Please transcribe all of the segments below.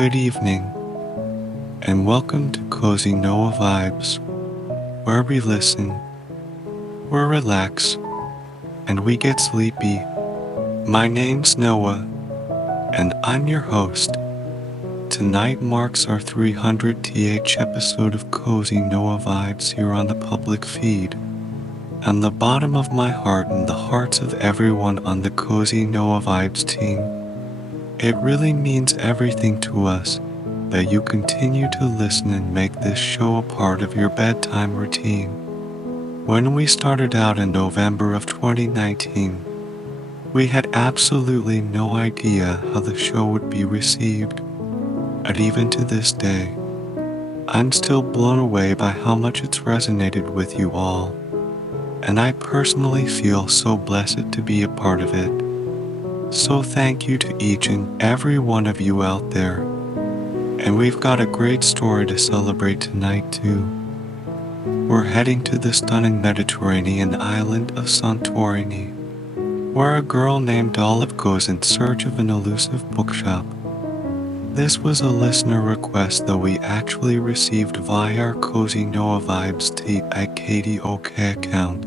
good evening, and welcome to Cozy Noah Vibes, where we listen, we relax, and we get sleepy. My name's Noah, and I'm your host. Tonight marks our 300th episode of Cozy Noah Vibes here on the public feed. On the bottom of my heart and the hearts of everyone on the Cozy Noah Vibes team, it really means everything to us that you continue to listen and make this show a part of your bedtime routine. When we started out in November of 2019, we had absolutely no idea how the show would be received, and even to this day, I'm still blown away by how much it's resonated with you all, and I personally feel so blessed to be a part of it. So thank you to each and every one of you out there. And we've got a great story to celebrate tonight too. We're heading to the stunning Mediterranean island of Santorini, where a girl named Olive goes in search of an elusive bookshop. This was a listener request that we actually received via our Cozy Noah Vibes @KDOK account.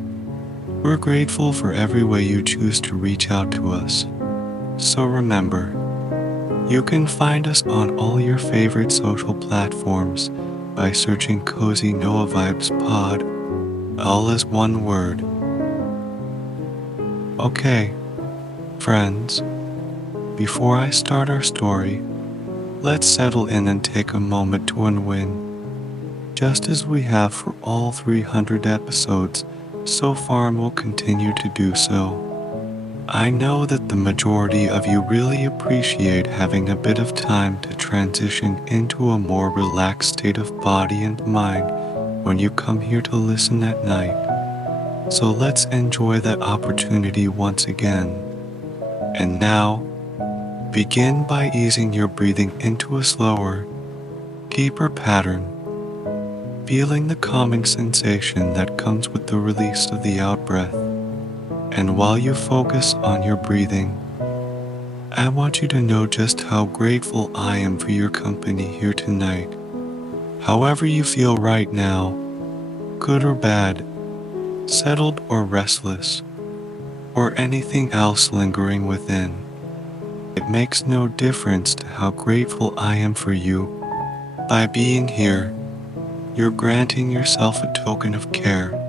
We're grateful for every way you choose to reach out to us. So remember, you can find us on all your favorite social platforms by searching Cozy Noah Vibes Pod, all as one word. Okay, friends, before I start our story, let's settle in and take a moment to unwind, just as we have for all 300 episodes so far and will continue to do so. I know that the majority of you really appreciate having a bit of time to transition into a more relaxed state of body and mind when you come here to listen at night. So let's enjoy that opportunity once again. And now, begin by easing your breathing into a slower, deeper pattern, feeling the calming sensation that comes with the release of the out-breath. And while you focus on your breathing, I want you to know just how grateful I am for your company here tonight. However you feel right now, good or bad, settled or restless, or anything else lingering within, it makes no difference to how grateful I am for you. By being here, you're granting yourself a token of care.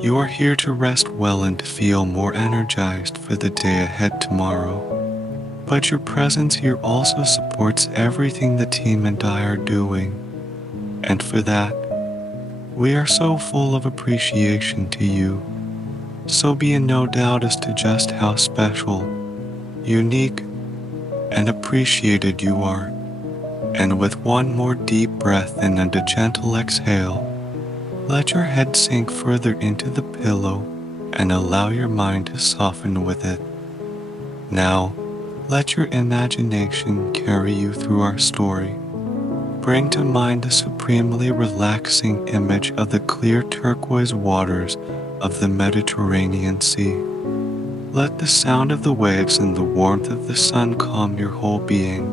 You are here to rest well and to feel more energized for the day ahead tomorrow. But your presence here also supports everything the team and I are doing. And for that, we are so full of appreciation to you. So be in no doubt as to just how special, unique, and appreciated you are. And with one more deep breath in and a gentle exhale, let your head sink further into the pillow and allow your mind to soften with it. Now, let your imagination carry you through our story. Bring to mind the supremely relaxing image of the clear turquoise waters of the Mediterranean Sea. Let the sound of the waves and the warmth of the sun calm your whole being.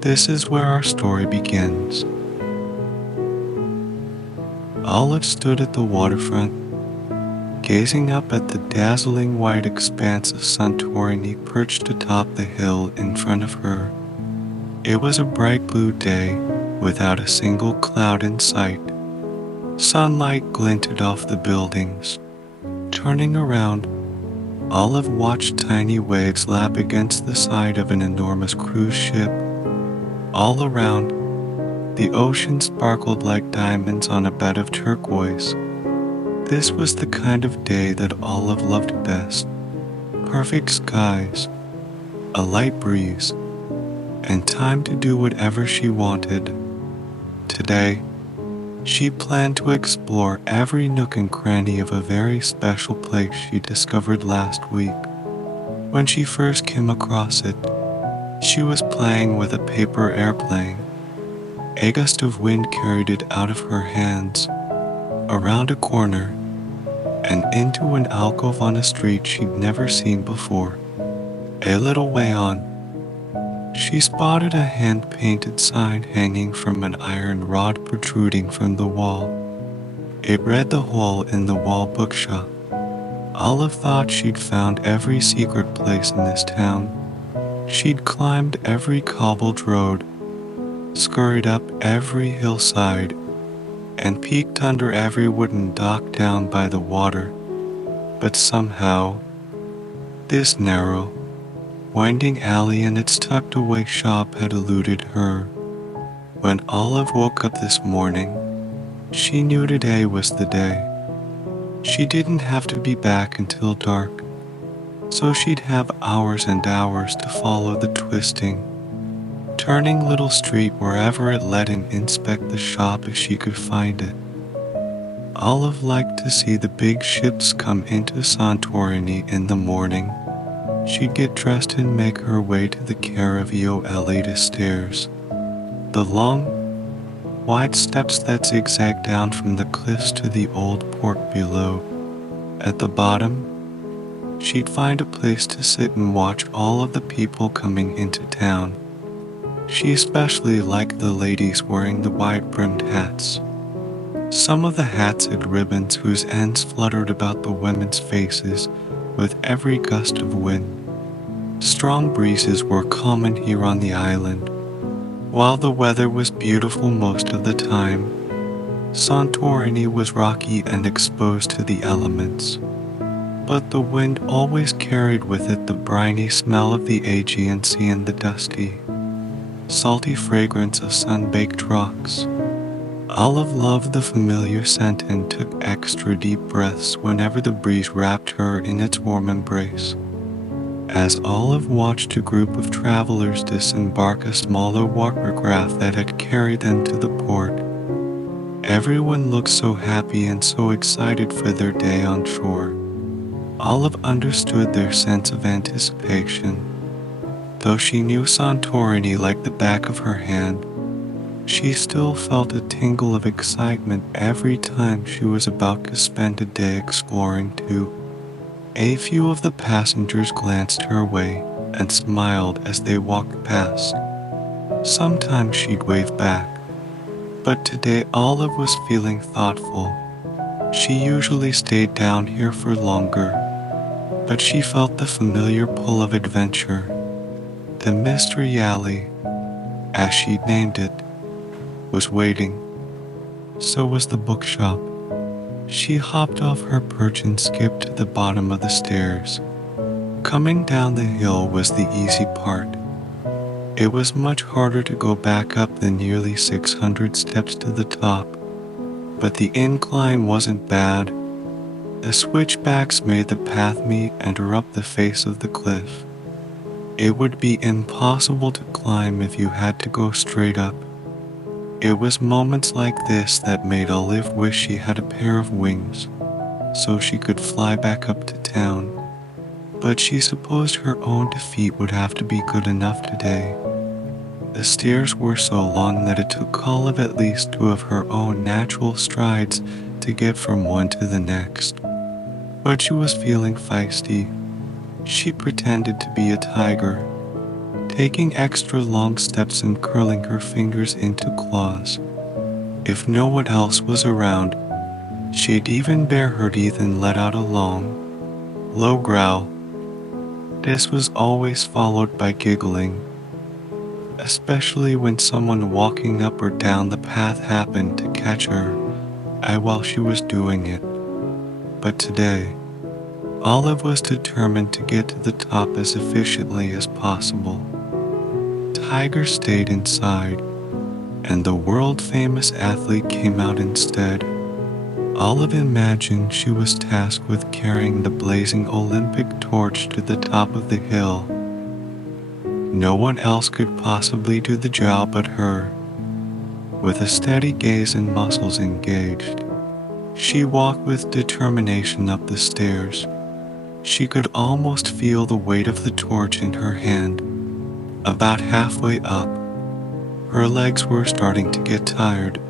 This is where our story begins. Olive stood at the waterfront, gazing up at the dazzling white expanse of Santorini perched atop the hill in front of her. It was a bright blue day, without a single cloud in sight. Sunlight glinted off the buildings. Turning around, Olive watched tiny waves lap against the side of an enormous cruise ship. All around, the ocean sparkled like diamonds on a bed of turquoise. This was the kind of day that Olive loved best. Perfect skies, a light breeze, and time to do whatever she wanted. Today, she planned to explore every nook and cranny of a very special place she discovered last week. When she first came across it, she was playing with a paper airplane. A gust of wind carried it out of her hands, around a corner, and into an alcove on a street she'd never seen before. A little way on, She spotted a hand-painted sign hanging from an iron rod protruding from the wall. It read "The Hole in the Wall Bookshop." Olive thought she'd found every secret place in this town. She'd climbed every cobbled road, scurried up every hillside, and peeked under every wooden dock down by the water. But somehow, this narrow, winding alley and its tucked-away shop had eluded her. When Olive woke up this morning, she knew today was the day. She didn't have to be back until dark, so she'd have hours and hours to follow the twisting, turning little street wherever it led and inspect the shop if she could find it. Olive liked to see the big ships come into Santorini in the morning. She'd get dressed and make her way to the Caravioelate stairs, the long, wide steps that zigzag down from the cliffs to the old port below. At the bottom, she'd find a place to sit and watch all of the people coming into town. She especially liked the ladies wearing the wide-brimmed hats. Some of the hats had ribbons whose ends fluttered about the women's faces with every gust of wind. Strong breezes were common here on the island. While the weather was beautiful most of the time, Santorini was rocky and exposed to the elements. But the wind always carried with it the briny smell of the Aegean Sea and the dusty, salty fragrance of sun-baked rocks. Olive loved the familiar scent and took extra deep breaths whenever the breeze wrapped her in its warm embrace. As Olive watched a group of travelers disembark a smaller watercraft that had carried them to the port, everyone looked so happy and so excited for their day on shore. Olive understood their sense of anticipation. Though she knew Santorini like the back of her hand, she still felt a tingle of excitement every time she was about to spend a day exploring too. A few of the passengers glanced her way and smiled as they walked past. Sometimes she'd wave back, but today Olive was feeling thoughtful. She usually stayed down here for longer, but she felt the familiar pull of adventure. The Mystery Alley, as she'd named it, was waiting. So was the bookshop. She hopped off her perch and skipped to the bottom of the stairs. Coming down the hill was the easy part. It was much harder to go back up the nearly 600 steps to the top, but the incline wasn't bad. The switchbacks made the path meet and up the face of the cliff. It would be impossible to climb if you had to go straight up. It was moments like this that made Olive wish she had a pair of wings, so she could fly back up to town. But she supposed her own defeat would have to be good enough today. The stairs were so long that it took Olive at least 2 of her own natural strides to get from one to the next. But she was feeling feisty. She pretended to be a tiger, taking extra long steps and curling her fingers into claws. If no one else was around, she'd even bare her teeth and let out a long, low growl. This was always followed by giggling, especially when someone walking up or down the path happened to catch her eye while she was doing it. But today, Olive was determined to get to the top as efficiently as possible. Tiger stayed inside, and the world-famous athlete came out instead. Olive imagined she was tasked with carrying the blazing Olympic torch to the top of the hill. No one else could possibly do the job but her. With a steady gaze and muscles engaged, she walked with determination up the stairs. She could almost feel the weight of the torch in her hand. About halfway up, her legs were starting to get tired,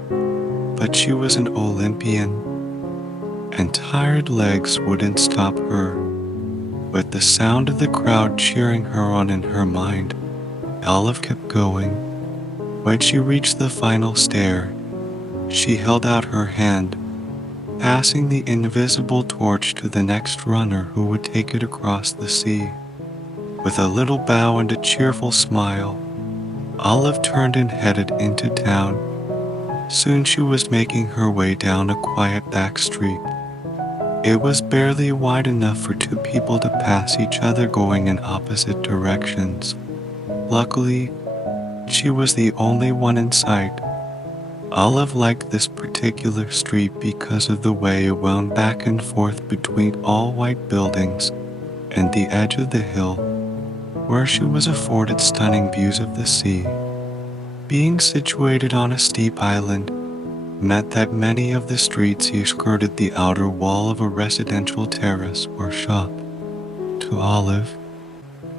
but she was an Olympian, and tired legs wouldn't stop her. With the sound of the crowd cheering her on in her mind, Olive kept going. When she reached the final stair, she held out her hand, passing the invisible torch to the next runner who would take it across the sea. With a little bow and a cheerful smile, Olive turned and headed into town. Soon she was making her way down a quiet back street. It was barely wide enough for two people to pass each other going in opposite directions. Luckily, she was the only one in sight. Olive liked this particular street because of the way it wound back and forth between all white buildings and the edge of the hill, where she was afforded stunning views of the sea. Being situated on a steep island meant that many of the streets here skirted the outer wall of a residential terrace or shop. To Olive,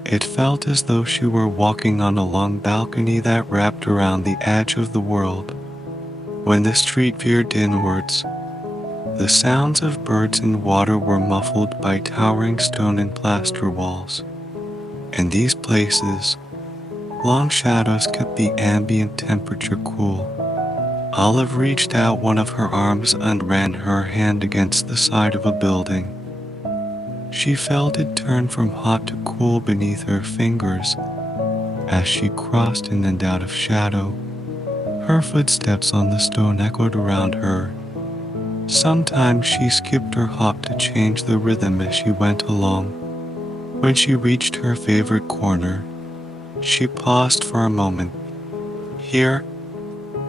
it felt as though she were walking on a long balcony that wrapped around the edge of the world. When the street veered inwards, the sounds of birds and water were muffled by towering stone and plaster walls. In these places, long shadows kept the ambient temperature cool. Olive reached out one of her arms and ran her hand against the side of a building. She felt it turn from hot to cool beneath her fingers as she crossed in and out of shadow. Her footsteps on the stone echoed around her. Sometimes she skipped or hopped to change the rhythm as she went along. When she reached her favorite corner, she paused for a moment. Here,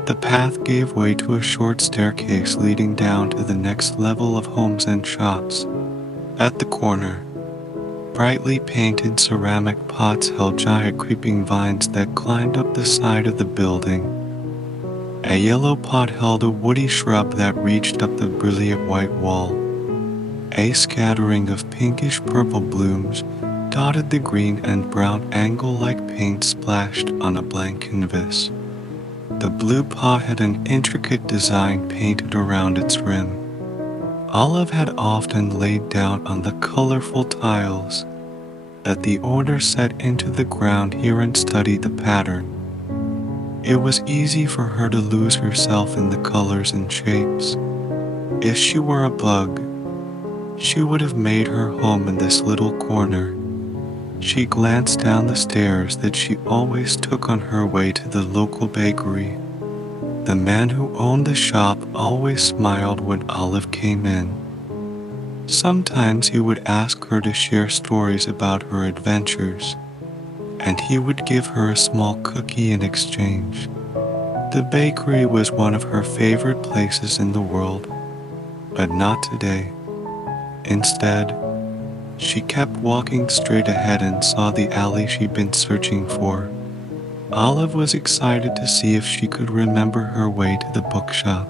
the path gave way to a short staircase leading down to the next level of homes and shops. At the corner, brightly painted ceramic pots held giant creeping vines that climbed up the side of the building. A yellow pot held a woody shrub that reached up the brilliant white wall. A scattering of pinkish-purple blooms dotted the green and brown angle like paint splashed on a blank canvas. The blue pot had an intricate design painted around its rim. Olive had often laid down on the colorful tiles that the owner set into the ground here and studied the pattern. It was easy for her to lose herself in the colors and shapes. If she were a bug, she would have made her home in this little corner. She glanced down the stairs that she always took on her way to the local bakery. The man who owned the shop always smiled when Olive came in. Sometimes he would ask her to share stories about her adventures, and he would give her a small cookie in exchange. The bakery was one of her favorite places in the world, but not today. Instead, she kept walking straight ahead and saw the alley she'd been searching for. Olive was excited to see if she could remember her way to the bookshop.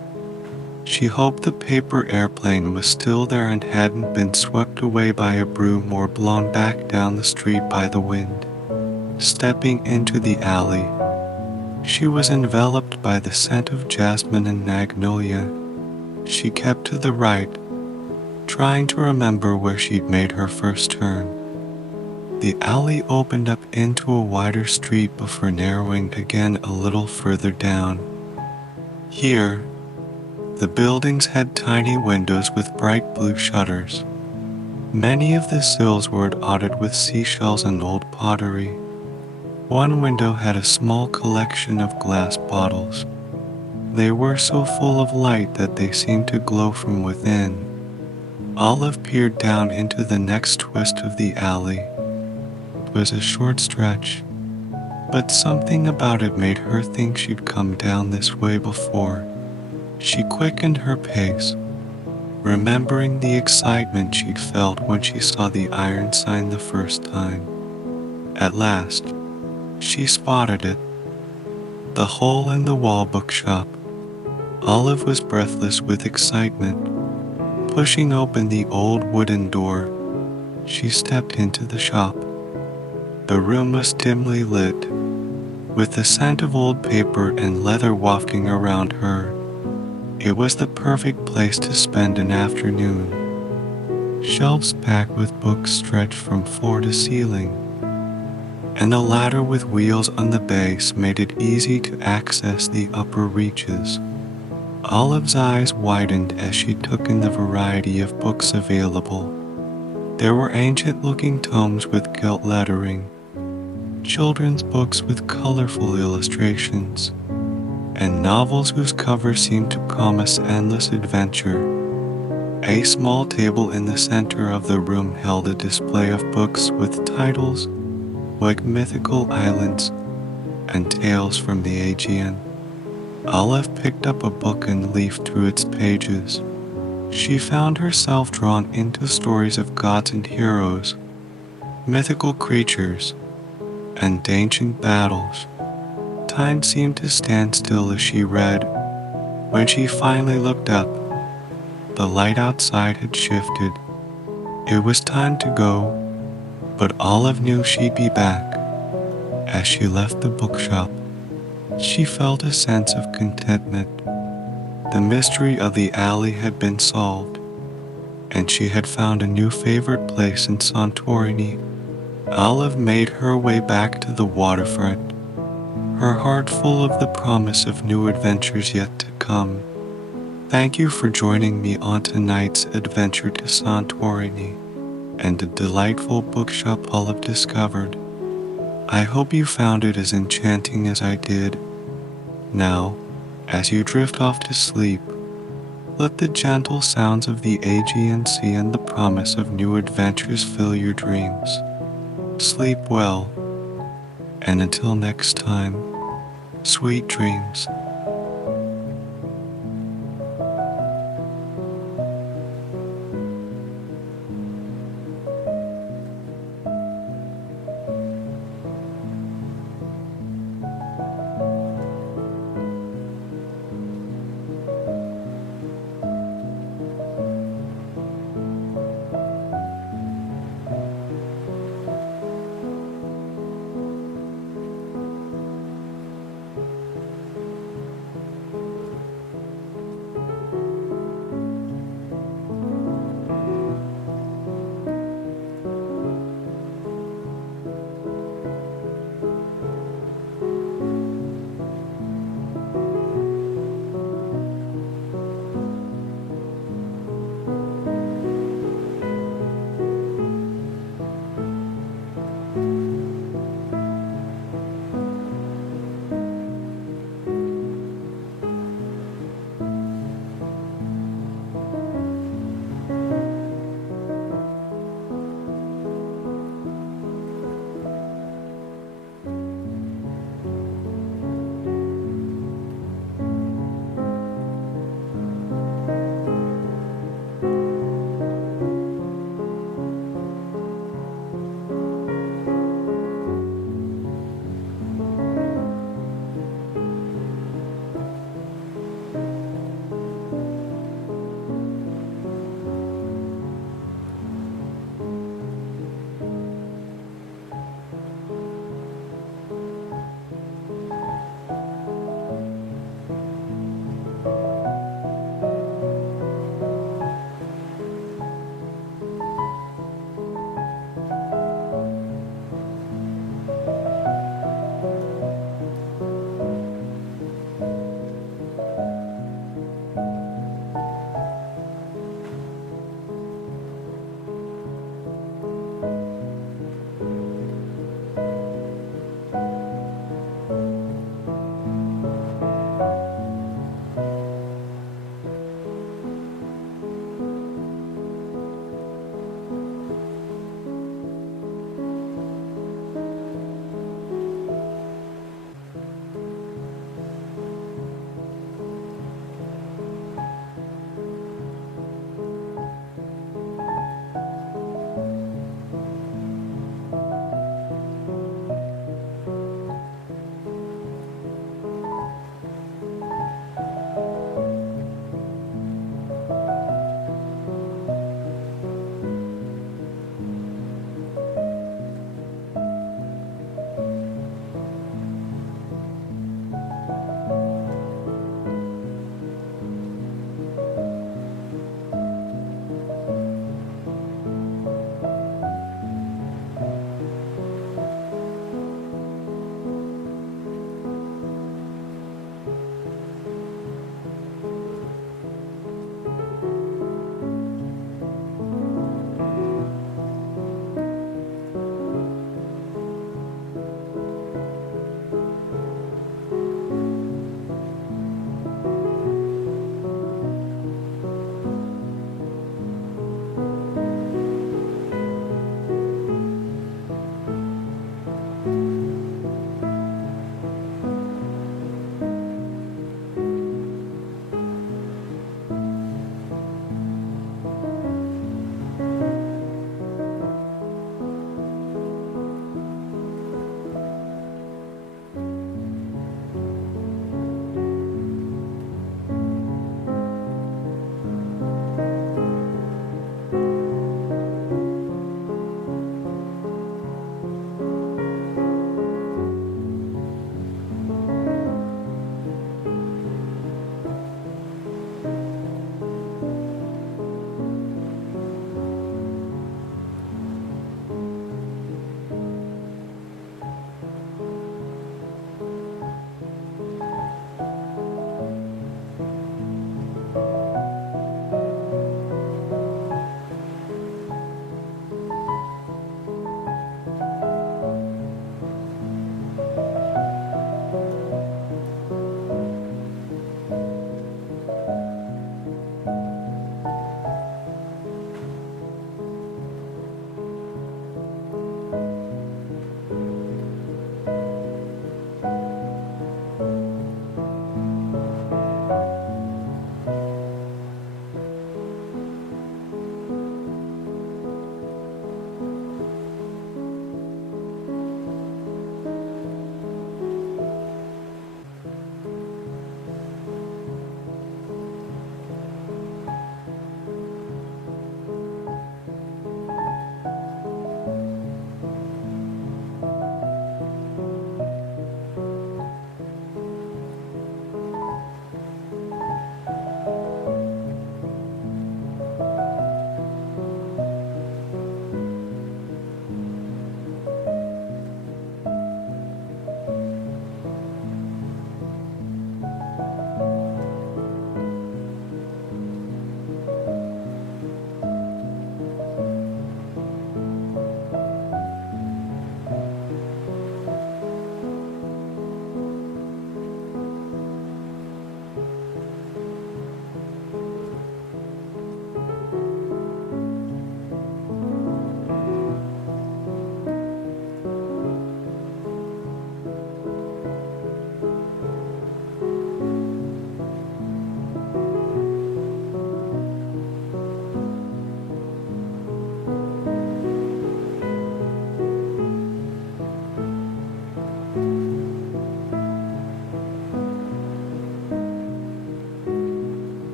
She hoped the paper airplane was still there and hadn't been swept away by a broom or blown back down the street by the wind. Stepping into the alley, she was enveloped by the scent of jasmine and magnolia. She kept to the right, trying to remember where she'd made her first turn. The alley opened up into a wider street before narrowing again a little further down. Here, the buildings had tiny windows with bright blue shutters. Many of the sills were dotted with seashells and old pottery. One window had a small collection of glass bottles. They were so full of light that they seemed to glow from within. Olive peered down into the next twist of the alley. It was a short stretch, but something about it made her think she'd come down this way before. She quickened her pace, remembering the excitement she'd felt when she saw the iron sign the first time. At last, she spotted it. The hole in the wall bookshop. Olive was breathless with excitement. Pushing open the old wooden door, she stepped into the shop. The room was dimly lit, with the scent of old paper and leather wafting around her. It was the perfect place to spend an afternoon. Shelves packed with books stretched from floor to ceiling. and a ladder with wheels on the base made it easy to access the upper reaches. Olive's eyes widened as she took in the variety of books available. There were ancient-looking tomes with gilt lettering, children's books with colorful illustrations, and novels whose covers seemed to promise endless adventure. A small table in the center of the room held a display of books with titles like Mythical Islands and Tales from the Aegean. Olive picked up a book and leafed through its pages. She found herself drawn into stories of gods and heroes, mythical creatures, and ancient battles. Time seemed to stand still as she read. When she finally looked up, the light outside had shifted. It was time to go, but Olive knew she'd be back. As she left the bookshop, she felt a sense of contentment. The mystery of the alley had been solved, and she had found a new favorite place in Santorini. Olive made her way back to the waterfront, her heart full of the promise of new adventures yet to come. Thank you for joining me on tonight's adventure to Santorini and the delightful bookshop Olive discovered. I hope you found it as enchanting as I did. Now, as you drift off to sleep, let the gentle sounds of the Aegean Sea and the promise of new adventures fill your dreams. Sleep well, and until next time, sweet dreams.